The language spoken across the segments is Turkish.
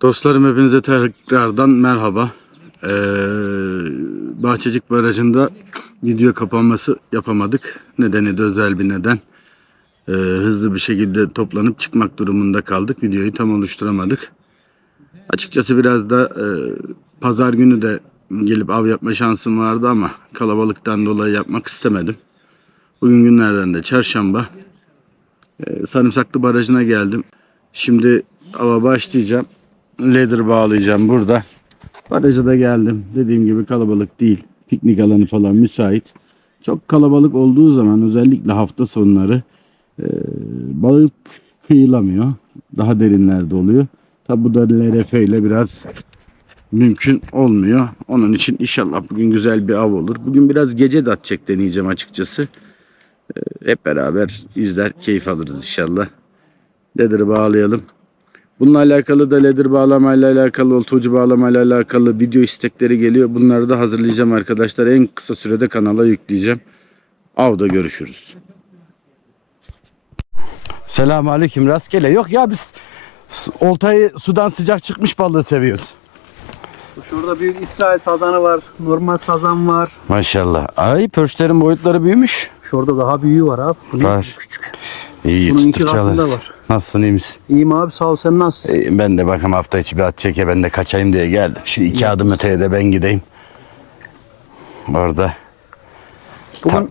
Dostlarım hepinize tekrardan merhaba. Ee, Bahçecik Barajı'nda video kapanması yapamadık. Nedeni de özel bir neden. Ee, hızlı bir şekilde toplanıp çıkmak durumunda kaldık. Videoyu tam oluşturamadık. Açıkçası biraz da e, pazar günü de gelip av yapma şansım vardı ama kalabalıktan dolayı yapmak istemedim. Bugün günlerden de çarşamba. Ee, Sarımsaklı Barajı'na geldim. Şimdi ava başlayacağım. Ladder bağlayacağım burada. Baraja da geldim. Dediğim gibi kalabalık değil. Piknik alanı falan müsait. Çok kalabalık olduğu zaman özellikle hafta sonları e, balık kıyılamıyor. Daha derinlerde oluyor. Tabi bu da LRF ile biraz mümkün olmuyor. Onun için inşallah bugün güzel bir av olur. Bugün biraz gece de atacak deneyeceğim açıkçası. E, hep beraber izler, keyif alırız inşallah. Ladder'ı bağlayalım. Bununla alakalı da ladder bağlamayla alakalı, oltucu bağlamayla alakalı video istekleri geliyor. Bunları da hazırlayacağım arkadaşlar. En kısa sürede kanala yükleyeceğim. Avda görüşürüz. Selamun aleyküm rastgele. Yok ya biz oltayı sudan sıcak çıkmış balığı seviyoruz. Şurada büyük İsrail sazanı var. Normal sazan var. Maşallah. Ay pörçlerin boyutları büyümüş. Şurada daha büyüğü var abi. Bunun Var. Küçük. İyi Bunun tuttukça alırız. var. Nasılsın iyi misin? İyiyim abi sağ ol sen nasılsın? İyi, Ben de bakayım hafta içi bir at çeke ben de kaçayım diye geldim. Şu iki adım öteye de ben gideyim. Orada. Bugün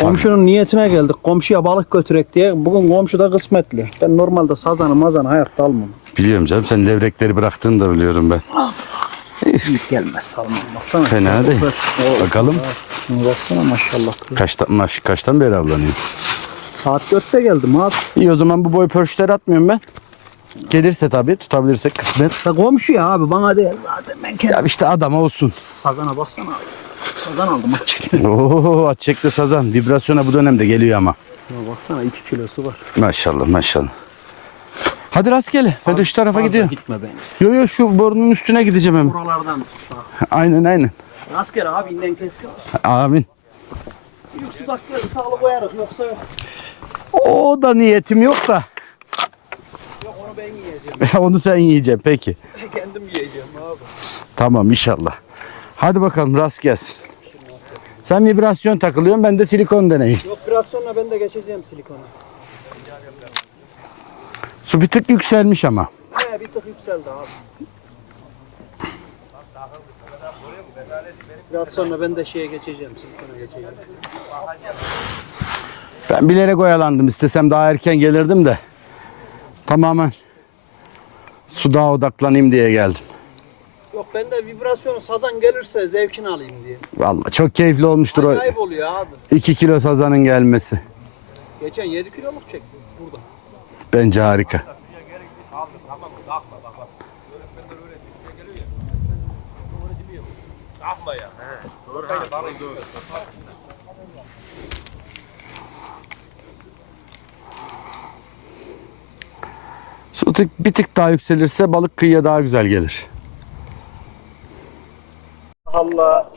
komşunun niyetine geldik. Komşuya balık götürek diye. Bugün komşu da kısmetli. Ben normalde sazanı mazanı hayatta almam. Biliyorum canım sen levrekleri bıraktığını da biliyorum ben. Büyük gelmez salmam. Baksana. Fena değil. Bakalım baksana maşallah. kaçtan, maş, kaçtan beri avlanıyor. Saat 4'te geldim abi. İyi o zaman bu boy pörçleri atmıyorum ben. Gelirse tabii tutabilirsek kısmet. Ya komşu ya abi bana değil zaten ben kendim. Ya işte adam olsun. Sazana baksana abi. Sazan aldım açık. Oo at çekti sazan. Vibrasyona bu dönemde geliyor ama. Şuna baksana 2 kilosu var. Maşallah maşallah. Hadi rastgele. Ben de şu tarafa Fazla gidiyorum. Gitme bence. Yo yo şu borunun üstüne gideceğim hemen. Buralardan tut abi. Aynen aynen. Rastgele abi inden keskin olsun. Amin. Yok sudakları sağlı koyarız yoksa yok. O da niyetim yok da. Yok onu ben yiyeceğim. Onu sen yiyeceksin peki. Kendim yiyeceğim abi. Tamam inşallah. Hadi bakalım rast gelsin. Sen vibrasyon takılıyorsun ben de silikon deneyim. Yok biraz sonra ben de geçeceğim silikona. Su bir tık yükselmiş ama. He bir tık yükseldi abi. Biraz sonra ben de şeye geçeceğim, silikona geçeceğim. Ben bilerek oyalandım. İstesem daha erken gelirdim de. Tamamen suda odaklanayım diye geldim. Yok ben de vibrasyonu sazan gelirse zevkini alayım diye. Vallahi çok keyifli olmuştur o Acayip oluyor abi. 2 kilo sazanın gelmesi. Geçen 7 kiloluk çektim burada. Bence harika. Su tık, bir tık daha yükselirse balık kıyıya daha güzel gelir. Allah.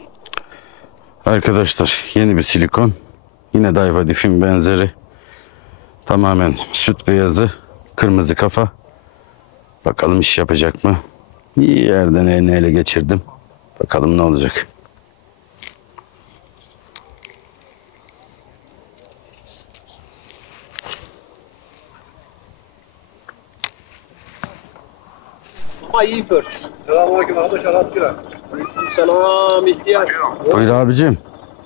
Arkadaşlar yeni bir silikon. Yine Daiwa Diff'in benzeri. Tamamen süt beyazı. Kırmızı kafa. Bakalım iş yapacak mı? İyi yerden eline ele geçirdim. Bakalım ne olacak. Ama iyi pörç. Selamünaleyküm arkadaş Arat. Selam ihtiyar. Buyur abicim.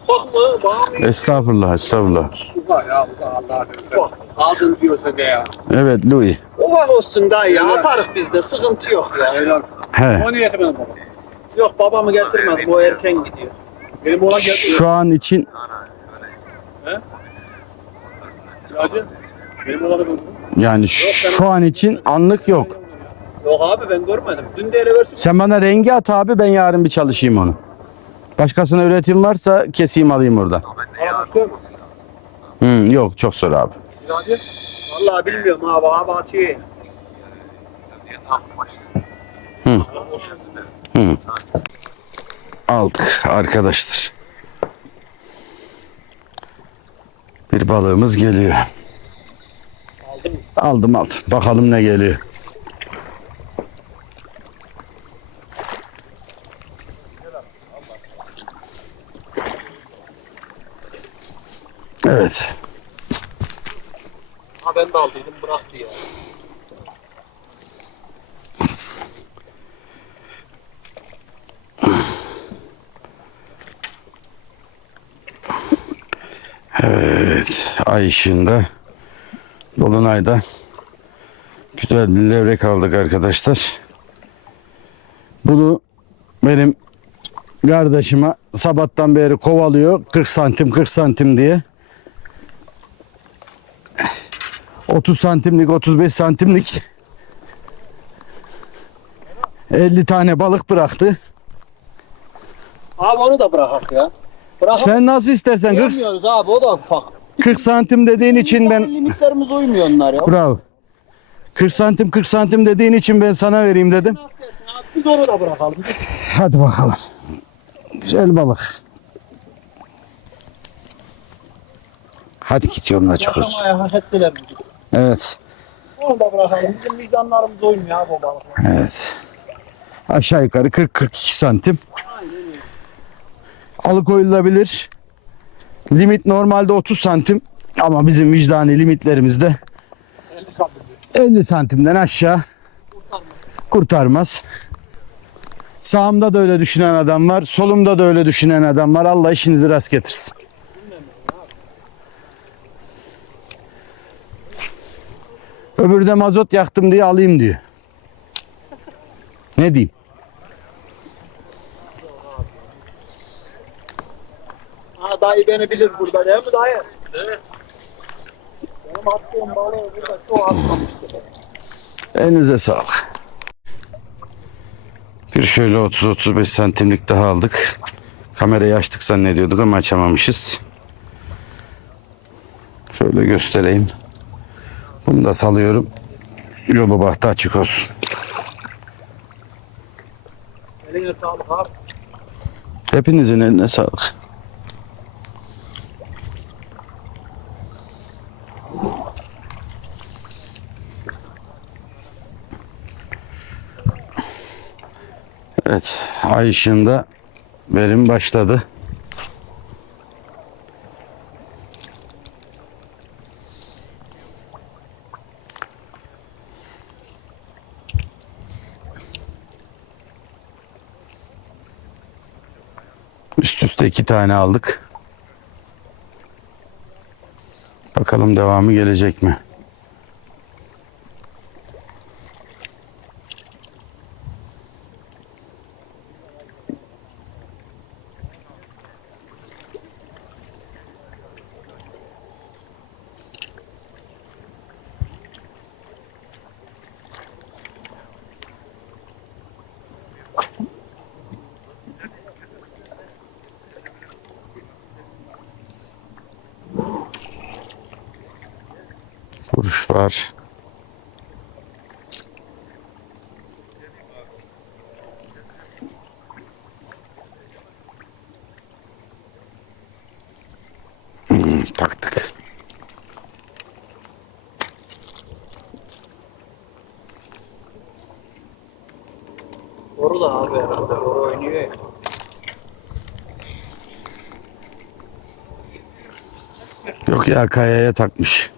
Bak mı? Bana mı? Estağfurullah estağfurullah. Bu var ya bu var Allah'a emanet. Aldın diyorsa ne ya? Evet Louis. Ufak olsun daha ya. Atarız biz de. Sıkıntı yok ya. Helal. He. O niyeti benim baba. Yok babamı getirmedim. O erken gidiyor. Benim oğlan geldi. Şu an için Hacı. Benim oğlan geldi. yani şu an için anlık yok. Yok abi ben görmedim. Dün de ele versin. Sen bana rengi at abi ben yarın bir çalışayım onu. Başkasına üretim varsa keseyim alayım mu? Hı, yok çok zor abi. Vallahi bilmiyorum abi. Abi atıyor. Aldık arkadaşlar. Bir balığımız geliyor. Aldım aldım. Bakalım ne geliyor. Evet. Ha ben de aldıydım bıraktı ya. Evet. Ay ışığında Dolunay'da güzel bir levrek aldık arkadaşlar. Bunu benim kardeşime sabahtan beri kovalıyor 40 santim 40 santim diye. 30 santimlik 35 santimlik 50 tane balık bıraktı. Abi onu da bırakak ya. Bırakak. Sen nasıl istersen 40, Yemiyoruz abi o da ufak. 40 santim dediğin için ben Limitlerimiz uymuyor onlar ya. Bravo. 40 santim 40 santim dediğin için ben sana vereyim dedim. Nasıl gelsin abi biz onu da bırakalım. Hadi bakalım. Güzel balık. Hadi git yoluna çıkıyoruz. Yaşamaya hak ettiler bizi. Evet. Onu da bırakalım. Bizim vicdanlarımız uymuyor abi o balıklar. Evet. Aşağı yukarı 40-42 santim. Alıkoyulabilir. Limit normalde 30 santim. Ama bizim vicdani limitlerimizde 50 santimden aşağı kurtarmaz. Sağımda da öyle düşünen adam var. Solumda da öyle düşünen adam var. Allah işinizi rast getirsin. Öbürü de mazot yaktım diye alayım diyor. Ne diyeyim? Ha dayı beni bilir burada değil mi dayı? Evet. Benim attığım balığı burada çok atmamıştı. Elinize sağlık. Bir şöyle 30-35 santimlik daha aldık. Kamerayı açtık zannediyorduk ama açamamışız. Şöyle göstereyim. Bunu da salıyorum. Yolu bahtı açık olsun. Eline sağlık abi. Hepinizin eline sağlık. Evet, ay ışığında verim başladı. İki tane aldık. Bakalım devamı gelecek mi? Vuruş var. Hmm, taktık. Boru da abi herhalde. Boru oynuyor ya. Yok ya kayaya takmış.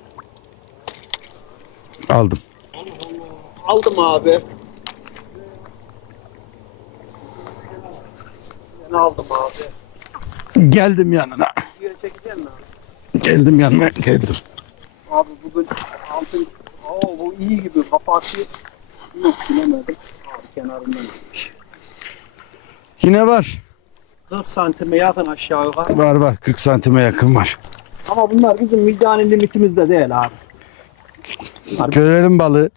Aldım. Aldım abi. Ben aldım abi. Geldim yanına. Video çekeceğim mi abi? Geldim yanına. Geldim. Abi bugün altın... Oo bu iyi gibi kapatıyor. Yok bilemedim. Abi kenarından gitmiş. Yine var. 40 santime yakın aşağı yukarı. Var var. 40 santime yakın var. Ama bunlar bizim vicdani limitimizde değil abi. Görelim balığı.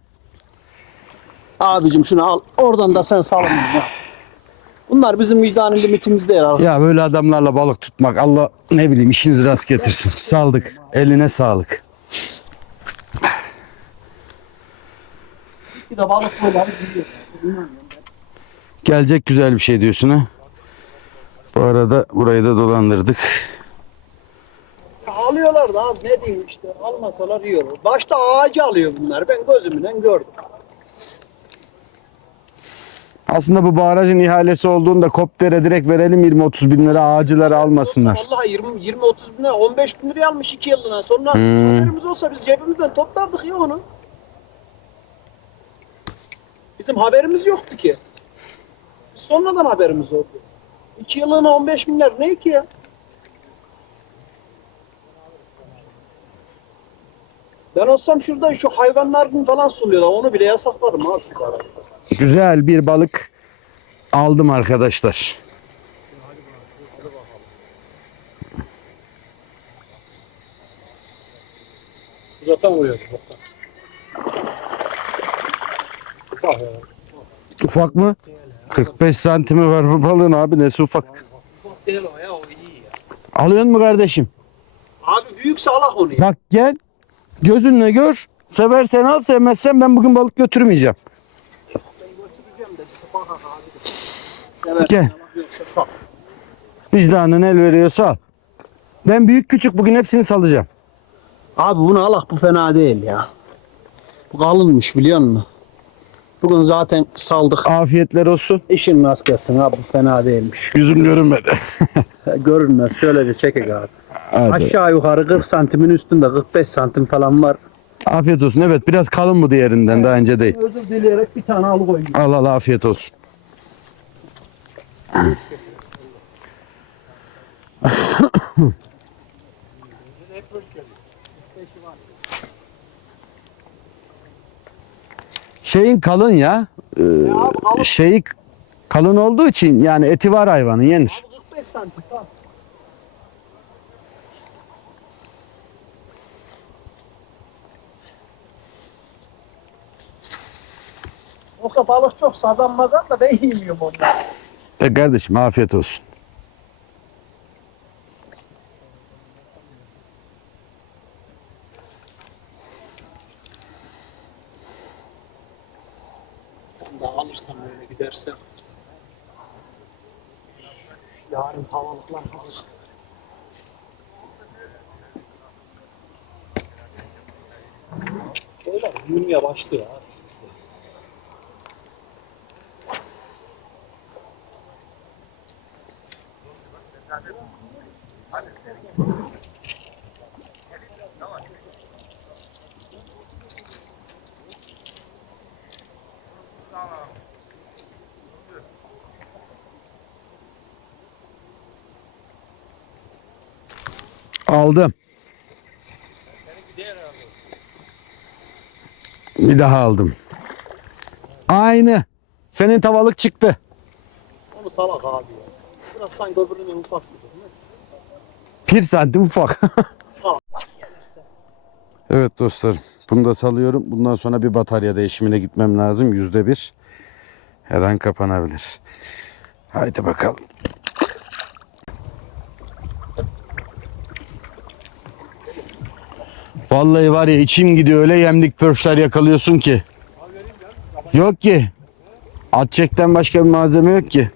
Abicim şunu al. Oradan da sen salın. Bunlar bizim vicdani limitimizde değil abi. Ya böyle adamlarla balık tutmak Allah ne bileyim işinizi rast getirsin. Saldık. Eline sağlık. Bir de balık abi gidiyor. Bilmiyorum ben. Gelecek güzel bir şey diyorsun ha. Bu arada burayı da dolandırdık. Alıyorlar da abi ne diyeyim işte almasalar yiyorlar. Başta ağacı alıyor bunlar ben gözümle gördüm. Aslında bu barajın ihalesi olduğunda Kopter'e direkt verelim 20-30 bin lira ağacıları almasınlar. Vallahi 20 20 30 bin lira 15 bin liraya almış 2 yıllığına. Sonra Hmm. haberimiz olsa biz cebimizden toplardık ya onu. Bizim haberimiz yoktu ki. Biz sonradan haberimiz oldu. 2 yıllığına 15 bin lira ne ki ya? Ben olsam şurada şu hayvanların falan suluyorlar. Onu bile yasaklarım ha şu arada. Güzel bir balık aldım arkadaşlar. Uzaktan vuruyor. Ya. Ufak mı? 45 santimi var bu balığın abi nesi ufak. Bak değil o ya o iyi ya. Alıyor mu kardeşim? Abi büyük salak onu ya. Bak gel. Gözünle gör. Seversen al sevmezsen ben bugün balık götürmeyeceğim. Ben götüreceğim de bir sabah abi. Sever, Gel. sal. Vicdanın el veriyorsa al. Ben büyük küçük bugün hepsini salacağım. Abi bunu alak bu fena değil ya. Bu kalınmış biliyor musun? Bugün zaten saldık. Afiyetler olsun. İşin rast gelsin abi bu fena değilmiş. Yüzüm görünmedi. Görünmez şöyle bir çekek abi. Hadi. Aşağı yukarı 40 santimin üstünde 45 santim falan var. Afiyet olsun. Evet biraz kalın bu diğerinden daha önce değil. Özür dileyerek bir tane alıkoyayım. Al al afiyet olsun. Şeyin kalın ya. Ee, şeyi kalın olduğu için yani eti var hayvanın yenir. 45 santim tamam. Yoksa balık çok sazanmazan da ben yemiyorum onları. E kardeşim afiyet olsun. da alırsam öyle giderse. Yarın havalıklar hazır. Böyle büyümeye başlıyor abi. Aldım. Bir daha aldım. Aynı. Senin tavalık çıktı. Onu salak abi ya. Biraz sanki öbüründen ufak mi? Bir santim ufak. Evet dostlarım. Bunu da salıyorum. Bundan sonra bir batarya değişimine gitmem lazım. Yüzde bir. Her an kapanabilir. Haydi bakalım. Vallahi var ya içim gidiyor öyle yemlik pörşler yakalıyorsun ki. Yok ki. At çekten başka bir malzeme yok ki.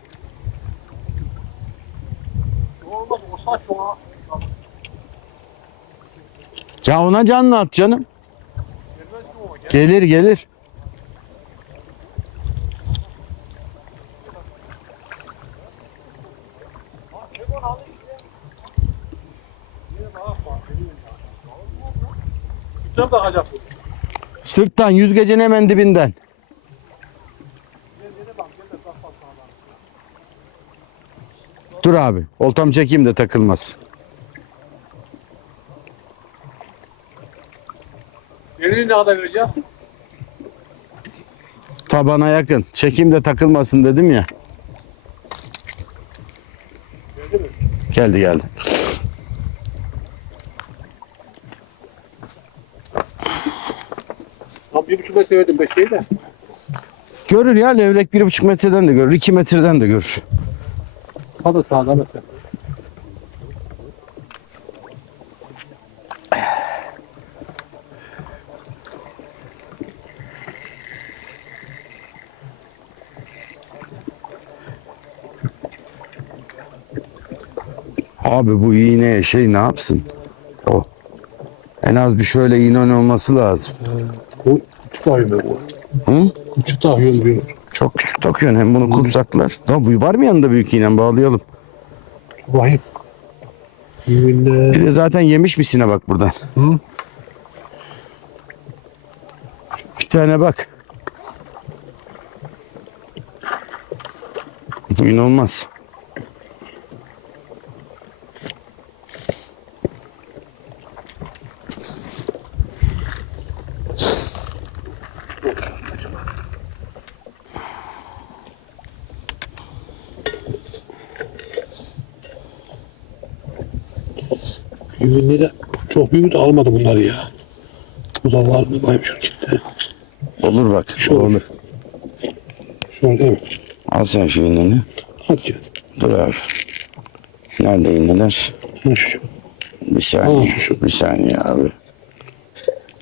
Ya ona canlı at canım. Gelir gelir. Bakacak bu. Sırttan yüzgecin hemen dibinden. Dur abi. Oltam çekeyim de takılmaz. Yerini ne kadar vereceğim? Tabana yakın. Çekeyim de takılmasın dedim ya. Geldi geldi. Bir buçuk metre verdim beşeyi de. Görür ya levrek bir buçuk metreden de görür. iki metreden de görür. Hadi sağdan öte. Abi bu iğne şey ne yapsın? O. En az bir şöyle iğne olması lazım. Bu küçük ayı bu. Hı? Küçük ayı diyor. Çok küçük takıyorsun hem bunu kursaklar. Tamam bu var mı yanında büyük iğnen bağlayalım. Vahim. Bir de zaten yemiş misine bak buradan. Hı? Bir tane bak. Bu inanılmaz. Yeminle de çok büyük de almadı bunları ya. Bu da var mı? Vahim şu içinde. Olur bak. Şu olur. Şöyle değil mi? Al sen şu iğneni. Hadi. Dur abi. Nerede iğneler? Ha, şu, Bir saniye. Ha, şu, şu. Bir saniye abi.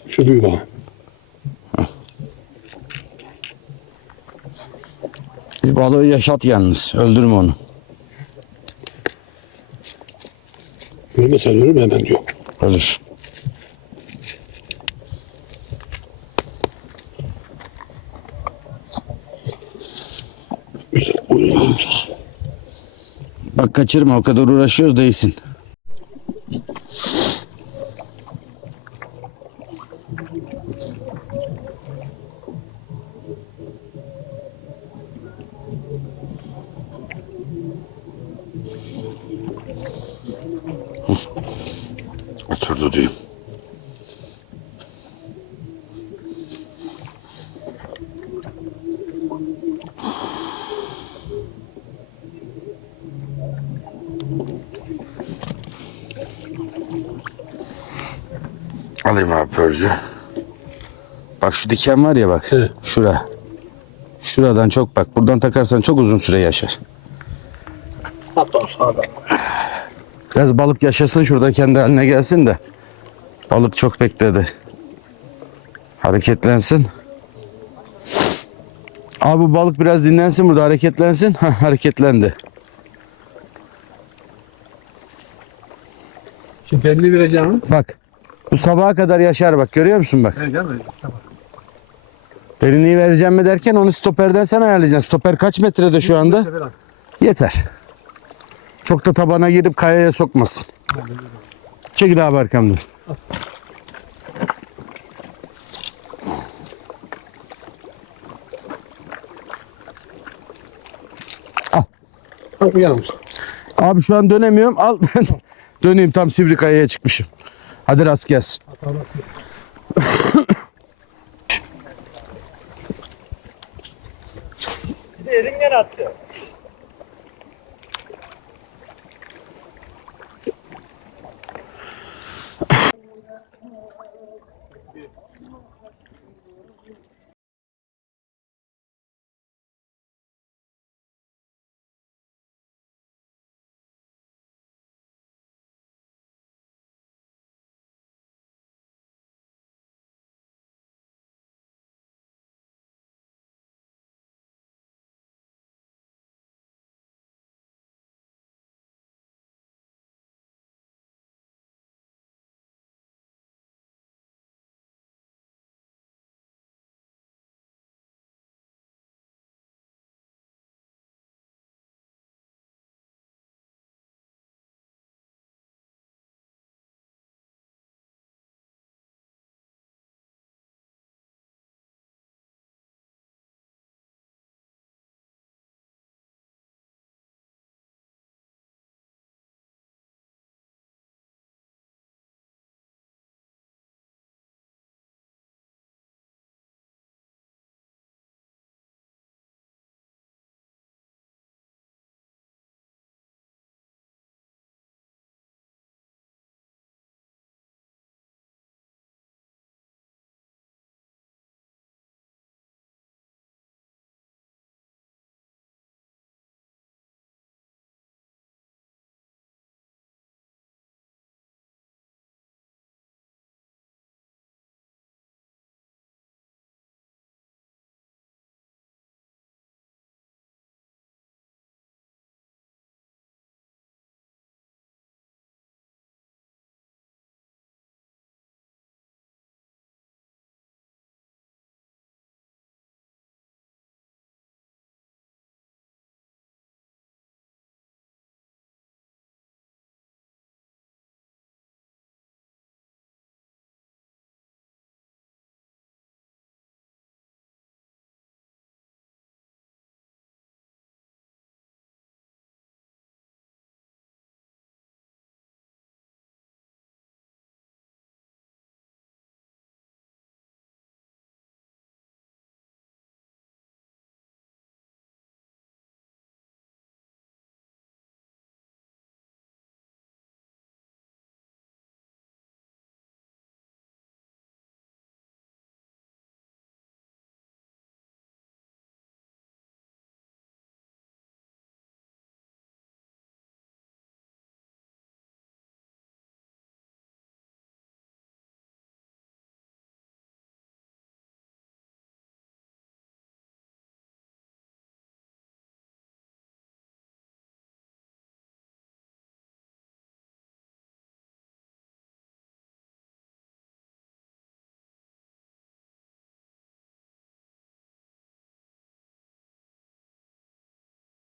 şu büyük ha. Bir balığı yaşat yalnız. Öldürme onu. Ölmesen ölür mü hemen diyor. Ölür. Bak kaçırma o kadar uğraşıyoruz değilsin. Hı. Diyeyim. Alayım abi pörcü. Bak şu diken var ya bak. He. Şura. Şuradan çok bak. Buradan takarsan çok uzun süre yaşar. Hatta sağda. Biraz balık yaşasın şurada kendi haline gelsin de. Balık çok bekledi. Hareketlensin. Abi bu balık biraz dinlensin burada hareketlensin. Hah, hareketlendi. Şimdi belli vereceğim. Bak. Bu sabaha kadar yaşar bak görüyor musun bak. Vereceğim mi? Tamam. Derinliği vereceğim mi derken onu stoperden sen ayarlayacaksın. Stoper kaç metrede şu anda? Yeter. Çok da tabana girip kayaya sokmasın. Çekil abi arkamdan. Bak uyanır mısın? Abi şu an dönemiyorum. Al ben döneyim tam sivri kayaya çıkmışım. Hadi rast gelsin. De elinden attı.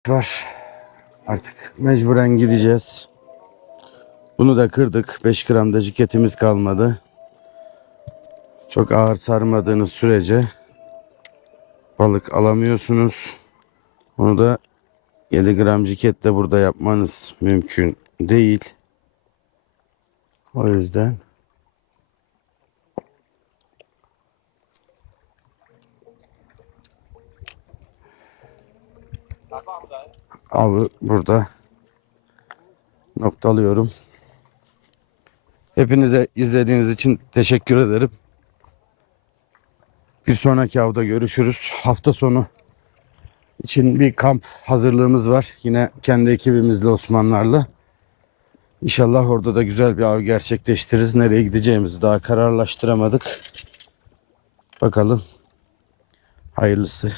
Var. Artık mecburen gideceğiz. Bunu da kırdık. 5 gram da ciketimiz kalmadı. Çok ağır sarmadığınız sürece balık alamıyorsunuz. Onu da 7 gram ciketle burada yapmanız mümkün değil. O yüzden avı burada noktalıyorum. Hepinize izlediğiniz için teşekkür ederim. Bir sonraki avda görüşürüz. Hafta sonu için bir kamp hazırlığımız var. Yine kendi ekibimizle Osmanlarla. İnşallah orada da güzel bir av gerçekleştiririz. Nereye gideceğimizi daha kararlaştıramadık. Bakalım. Hayırlısı.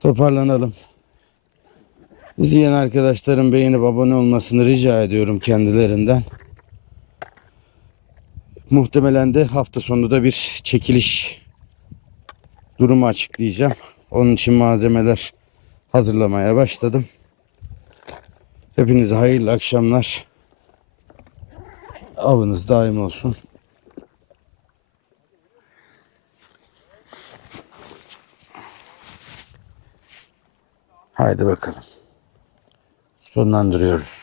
Toparlanalım. İzleyen arkadaşlarım beğenip abone olmasını rica ediyorum kendilerinden. Muhtemelen de hafta sonu da bir çekiliş durumu açıklayacağım. Onun için malzemeler hazırlamaya başladım. Hepinize hayırlı akşamlar. Avınız daim olsun. Haydi bakalım. Sonlandırıyoruz.